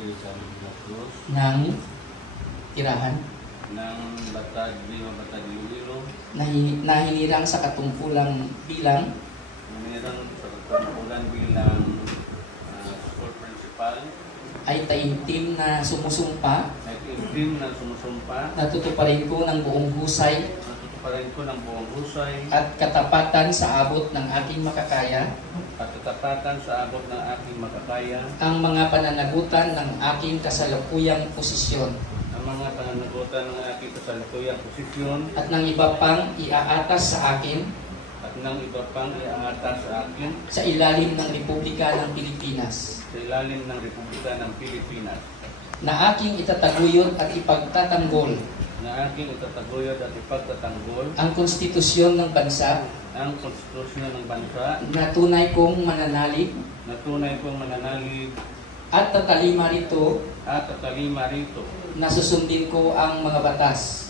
City sa Cruz ng tirahan ng Batad, Lima Batad, Iloilo, nahinirang sa katungkulang bilang namirang sa katungkulan bilang school principal, ay taimtim na sumusumpa, natutuparin ko ng buong husay at katapatan sa abot ng aking makakaya ang mga pananagutan ng aking kasalukuyang posisyon at ng iba pang iaatas sa akin sa ilalim ng Republika ng Pilipinas na aking itataguyod at ipagtatanggol ang konstitusyon ng bansa na tunay kong mananalig at tatalima rito na susundin ko ang mga batas,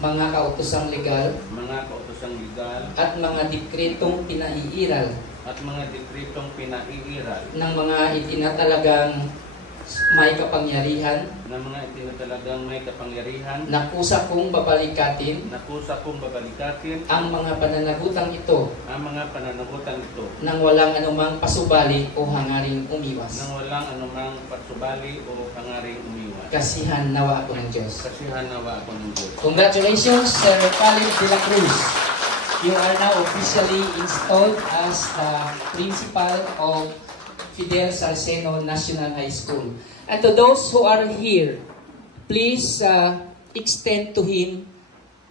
mga kautosang legal at mga dekretong pinaiiral ng mga itinatalagang may kapangyarihan nakusa kong babalikatin ang mga pananagutang ito nang walang anumang pasubali o hangaring umiwas. Kasihan nawa ako ng Diyos. Congratulations, Sir Khalid de la Cruz. You are now officially installed as the principal of Fidel Sarceno National High School. And to those who are here, please extend to him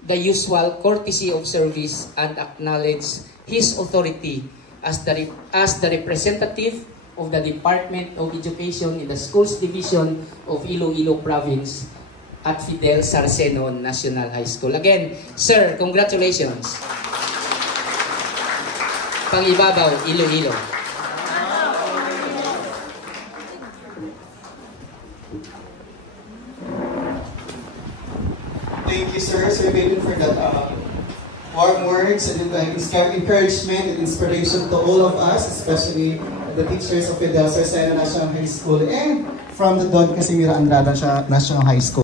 the usual courtesy of service and acknowledge his authority as the representative of the Department of Education in the Schools Division of Iloilo Province at Fidel Sarceno National High School. Again, sir, congratulations. Pangibabaw, Iloilo. Thank you, sir, David, for that warm words and encouragement and inspiration to all of us, especially the teachers of Fidel Sarceno National High School and from the Don Casimiro Andrada National High School.